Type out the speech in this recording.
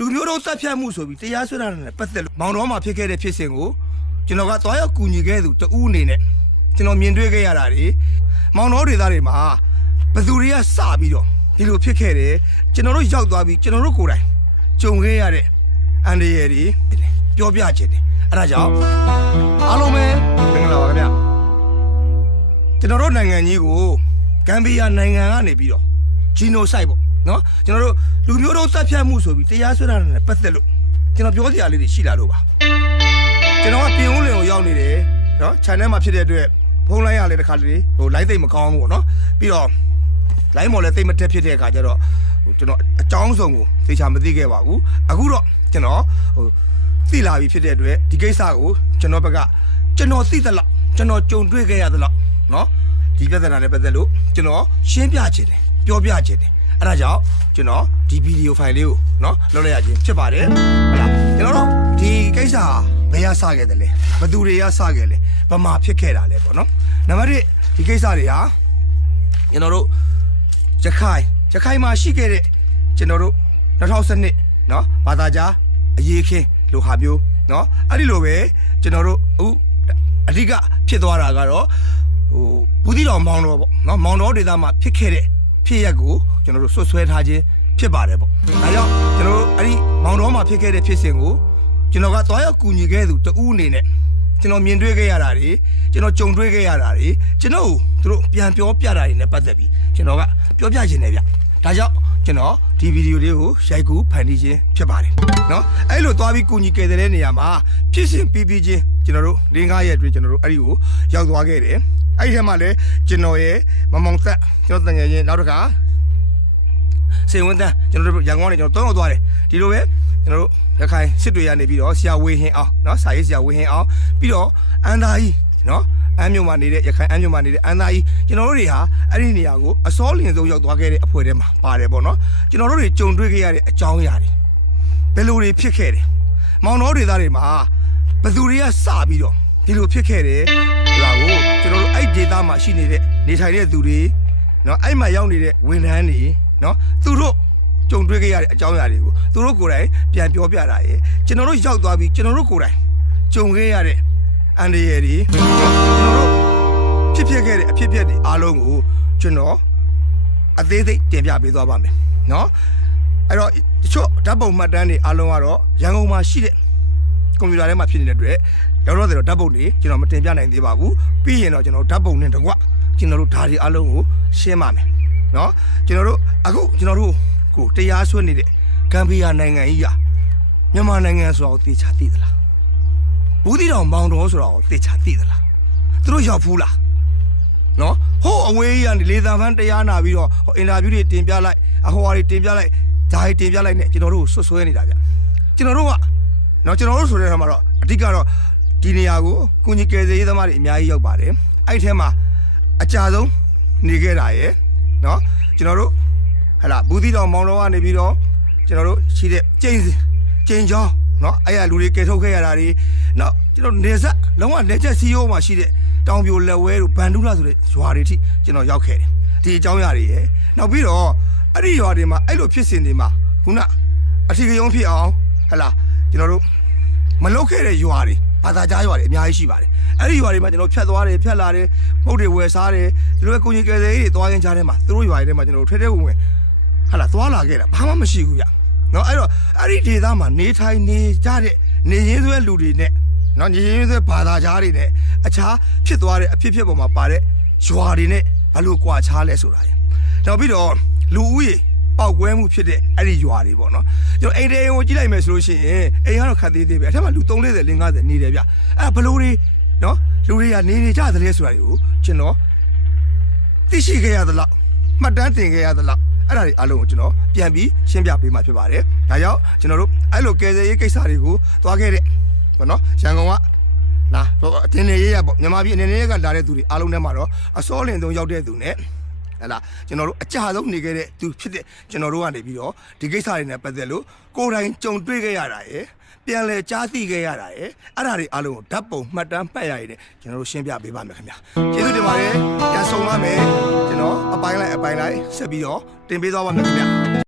လူမျိုးတို့တပ်ဖြတ်မှုဆိုပြီးတရားစွဲတာနဲ့ပတ်သက်လို့မောင်တော်မှာဖြစ်ခဲ့တဲ့ဖြစ်စဉ်ကိုကျွန်တော်ကသွားရောက်ကူညီခဲ့သူတဦးအနေနဲ့ကျွန်တော်မြင်တွေ့ခဲ့ရတာတွေမောင်တော်တွေသားတွေမှာဘယ်သူတွေကစပြီးတော့ဒီလိုဖြစ်ခဲ့တယ်ကျွန်တော်တို့ရောက်သွားပြီးကျွန်တော်တို့ကိုယ်တိုင်ကြုံခဲ့ရတဲ့အန်ဒီရယ်တွေပြောပြခြင်းတယ်အဲ့ဒါကြောင့်အားလုံးပဲမင်္ဂလာပါခင်ဗျကျွန်တော်တို့နိုင်ငံကြီးကိုဂမ်ဘီယာနိုင်ငံကနေပြီးတော့ဂျီနိုဆိုက်ပေါ့နော်ကျွန်တော်တို့လူမျိုးတို့တပ်ဖြတ်မှုဆိုပြီးတရားစွဲတာနဲ့ပတ်သက်လို့ကျွန်တော်ပြောစရာလေးတွေရှိလာလို့ပါကျွန်တော်ကပြင်ဦးလင်ကိုရောက်နေတယ်နော် channel မှာဖြစ်တဲ့အတွက်ဖုန်းလိုင်းရလဲတစ်ခါလေဟို live သိမ့်မကောင်းဘူးပေါ့နော်ပြီးတော့ live မော်လဲသိမ့်မတက်ဖြစ်တဲ့အခါကျတော့ကျွန်တော်အကြောင်းစုံကိုသေချာမသိခဲ့ပါဘူးအခုတော့ကျွန်တော်ဟိုသိလာပြီဖြစ်တဲ့အတွက်ဒီကိစ္စကိုကျွန်တော်ဘက်ကကျွန်တော်သိသလောက်ကျွန်တော်ကြုံတွေ့ခဲ့ရသလောက်နော်ဒီပြဿနာနဲ့ပတ်သက်လို့ကျွန်တော်ရှင်းပြခြင်းတယ်ပြောပြခြင်းတယ်အဲ့ဒါကြောင့်ကျွန်တော်ဒီဗီဒီယိုဖိုင်လေးကိုနော်လုပ်လိုက်ရခြင်းဖြစ်ပါတယ်ဟုတ်လားကျွန်တော်တို့ဒီကိစ္စဘယ်ရစခဲ့တယ်လဲဘသူတွေကစခဲ့လဲဘာမှဖြစ်ခဲ့တာလဲပေါ့နော်နံပါတ်1ဒီကိစ္စတွေဟာကျွန်တော်တို့ရခိုင်မှာရှိခဲ့တဲ့ကျွန်တော်တို့2012နော်ဘာသာကြားအရေးခင်းလိုဟာမျိုးနော်အဲ့ဒီလိုပဲကျွန်တော်တို့အခုအဓိကဖြစ်သွားတာကတော့ဟိုဘူးတီတော်မောင်တော်ပေါ့နော်မောင်တော်ဒေသမှာဖြစ်ခဲ့တဲ့ဖြစ်ရက်ကိုကျွန်တော်တို့ဆွဆွဲထားခြင်းဖြစ်ပါတယ်ပေါ့ဒါကြောင့်ကျွန်တော်တို့အဲ့ဒီမောင်တော်မှာဖြစ်ခဲ့တဲ့ဖြစ်စဉ်ကိုကျွန်တော်ကသွားရောက်ကူညီခဲ့သူတဦးအနေနဲ့ကျွန်တော်မြင်တွေ့ခဲ့ရတာတွေကျွန်တော်ကြုံတွေ့ခဲ့ရတာတွေကျွန်တော်သူတို့ပြန်ပြောပြတာတွေနဲ့ပတ်သက်ပြီးကျွန်တော်ကပြောပြခြင်းနဲ့ဗျဒါကြောင့်ကျွန်တော်ဒီဗီဒီယိုလေးကိုရိုက်ကူးဖန်တီးခြင်းဖြစ်ပါတယ်နော်အဲ့လိုသွားပြီးကူညီခဲ့တဲ့နေရာမှာဖြစ်စဉ်ပြီးချင်းကျွန်တော်တို့5ရက်အတွင်းကျွန်တော်တို့အဲ့ဒီကိုရောက်သွားခဲ့တယ်အဲ့ဒီထဲမှာလည်းကျွန်တော်ရဲ့မမောင်သက်ကျွန်တော်တငယ်ချင်းနောက်တစ်ခါစေဝန်တန်းကျွန်တော်တို့ရန်ကုန်ကနေကျွန်တော်3ရောက်သွားတယ်ဒီလိုပဲကျွန်တော်တို့ရခိုင်စစ်တွေရနေပြီးတော့ဆရာဝေဟင်အောင်เนาะစာရေးဆရာဝေဟင်အောင်ပြီးတော့အန်သာကြီးเนาะအမ်းမြို့မှာနေတဲ့ရခိုင်အမ်းမြို့မှာနေတဲ့အန်သာကြီးကျွန်တော်တို့တွေဟာအဲ့ဒီနေရာကိုအစောလင်ဆုံးရောက်သွားခဲ့တဲ့အဖွဲ့ထဲမှာပါတယ်ပေါ့เนาะကျွန်တော်တို့တွေကြုံတွေ့ခဲ့ရတဲ့အကြောင်းအရာတွေဘယ်လိုတွေဖြစ်ခဲ့တယ်မောင်တော်တွေသားတွေမှာဘယ်သူတွေကစပြီးတော့ဒီလိုဖြစ်ခဲ့တယ်ဒါကိုကျွန်တော်တို့အဲ့ဒေသမှာရှိနေတဲ့နေထိုင်တဲ့သူတွေเนาะအဲ့မှာရောက်နေတဲ့ဝန်ထမ်းတွေเนาะသူတို့ကြုံတွေ့ခဲ့ရတဲ့အကြောင်းအရာတွေကိုသူတို့ကိုယ်တိုင်ပြန်ပြောပြတာရယ်ကျွန်တော်တို့ရောက်သွားပြီးကျွန်တော်တို့ကိုယ်တိုင်ကြုံခဲ့ရတဲ့အန်ဒီရယ်တွေကျွန်တော်တို့ဖြစ်ခဲ့တဲ့အဖြစ်တွေအားလုံးကိုကျွန်တော်အသေးစိတ်တင်ပြပေးသွားပါမယ်เนาะအဲ့တော့တချို့ဓာတ်ပုံမှတ်တမ်းတွေအားလုံးကတော့ရန်ကုန်မှာရှိတဲ့ကွန်ပျူတာထဲမှာဖြစ်နေတဲ့အတွက်တော့ဓာတ်ပုံတွေကျွန်တော်မတင်ပြနိုင်သေးပါဘူးပြီးရင်တော့ကျွန်တော်ဓာတ်ပုံနဲ့တကွကျွန်တော်တို့ဓာတ်တွေအားလုံးကိုရှင်းပါမယ်เนาะကျွန်တော်တို့အခုကျွန်တော်တို့ကိုတရားစွဲနေတဲ့ဂမ်ဘီယာနိုင်ငံကြီးကမြန်မာနိုင်ငံဆိုတာကိုသိချာသိသလားဘူးတီတော်မောင်တော်ဆိုတာကိုသိချာသိသလားသူတို့ရောက်ဖူးလားနော်ဟိုအဝေးကြီးကနေလေသံဖန်းတရားနာပြီးတော့အင်တာဗျူးတွေတင်ပြလိုက်အဟော်တွေတင်ပြလိုက်ဓာတ်တွေတင်ပြလိုက်နဲ့ကျွန်တော်တို့ဆွဆွဲနေတာဗျကျွန်တော်တို့ကနော်ကျွန်တော်တို့ဆိုတဲ့အခါမှာတော့အဓိကတော့ဒီနေရာကိုကုညီကယ်ဆယ်ရေးသမားတွေအများကြီးရောက်ပါတယ်အဲ့ဒီထဲမှာအကြဆုံးနေခဲ့တာရယ်နော်ကျွန်တော်တို့ဟလာဘူးတီတော်မောင်တော်ကနေပြီးတော့ကျွန်တော်တို့ရှိတဲ့ကျင်းချောင်းเนาะအဲ့ရလူတွေကယ်ထုတ်ခဲ့ရတာတွေเนาะကျွန်တော်နေဆက်လုံးဝလက်ချက်စီယိုမှာရှိတဲ့တောင်ပြိုလက်ဝဲတို့ဘန်ဒူလာဆိုတဲ့ရွာတွေထိကျွန်တော်ရောက်ခဲ့တယ်ဒီအကြောင်းအရာတွေရယ်နောက်ပြီးတော့အဲ့ဒီရွာတွေမှာအဲ့လိုဖြစ်စဉ်တွေမှာခုနအထီးကယုံဖြစ်အောင်ဟလာကျွန်တော်တို့မလုတ်ခဲ့တဲ့ရွာတွေဘာသာကြားရွာတွေအများကြီးရှိပါတယ်အဲ့ဒီရွာတွေမှာကျွန်တော်ဖြတ်သွားတယ်ဖြတ်လာတယ်ပုတ်တွေဝယ်စားတယ်သူတို့ကကိုကြီးကယ်ဆယ်ရေးတွေသွားရင်ကြားထဲမှာသူတို့ရွာတွေထဲမှာကျွန်တော်တို့ထဲဝင်ဟလာသွားလာခဲ့တာဘာမှမရှိဘူးဗျနော်အဲ့တော့အဲ့ဒီဒေသမှာနေထိုင်နေကြတဲ့နေရင်းဆွဲလူတွေနဲ့နော်နေရင်းဆွဲဘာသာကြားတွေနဲ့အခြားဖြစ်သွားတဲ့အဖြစ်ပေါ်မှာပါတဲ့ရွာတွေနဲ့ဘယ်လိုကွာခြားလဲဆိုတာရယ်နောက်ပြီးတော့လူဦးရေပေါက်ကွဲမှုဖြစ်တဲ့အဲ့ဒီရွာတွေပေါ့နော်ကျွန်တော်အိမ်တဲကိုကြည့်လိုက်မယ်ဆိုလို့ရှိရင်အိမ်ကတော့ခတ်သေးသေးပဲအထက်မှာလူ340 50နေတယ်ဗျအဲ့ဘယ်လိုတွေနော်လူတွေကနေကြသလဲဆိုတာတွေကိုကျွန်တော်သိရှိခဲ့ရသလားမှတ်တမ်းတင်ခဲ့ရသလားအဲ့ဒါတွေအားလုံးကိုကျွန်တော်ပြန်ပြီးရှင်းပြပေးမှာဖြစ်ပါတယ်ဒါကြောင့်ကျွန်တော်တို့အဲ့လိုကယ်ဆယ်ရေးကိစ္စတွေကိုသွားခဲ့တဲ့ပေါ့နော်ရန်ကုန်ကလာအတင်းနေရေးရပေါ့မြန်မာပြည်အနေနဲ့ကလာတဲ့သူတွေအားလုံးထဲမှာတော့အစောလင်ဆုံးရောက်တဲ့သူနဲ့ဟလာကျွန်တော်တို့အကြဆုံးနေခဲ့တဲ့သူဖြစ်တဲ့ကျွန်တော်တို့ကနေပြီးတော့ဒီကိစ္စတွေနဲ့ပတ်သက်လို့ကိုယ်တိုင်ကြုံတွေ့ခဲ့ရတာရယ်ပြန်လဲကြားသိခဲ့ရတာရယ်အဲ့ဒါတွေအားလုံးကိုဓာတ်ပုံမှတ်တမ်းမှတ်ရရတဲ့ကျွန်တော်တို့ရှင်းပြပေးပါမယ်ခင်ဗျာကျေးဇူးတင်ပါတယ်ပြန်ဆုံပါမယ်ကျွန်တော်အပိုင်းလိုက်ဆက်ပြီးတော့တင်ပေးသွားပါမယ်ခင်ဗျာ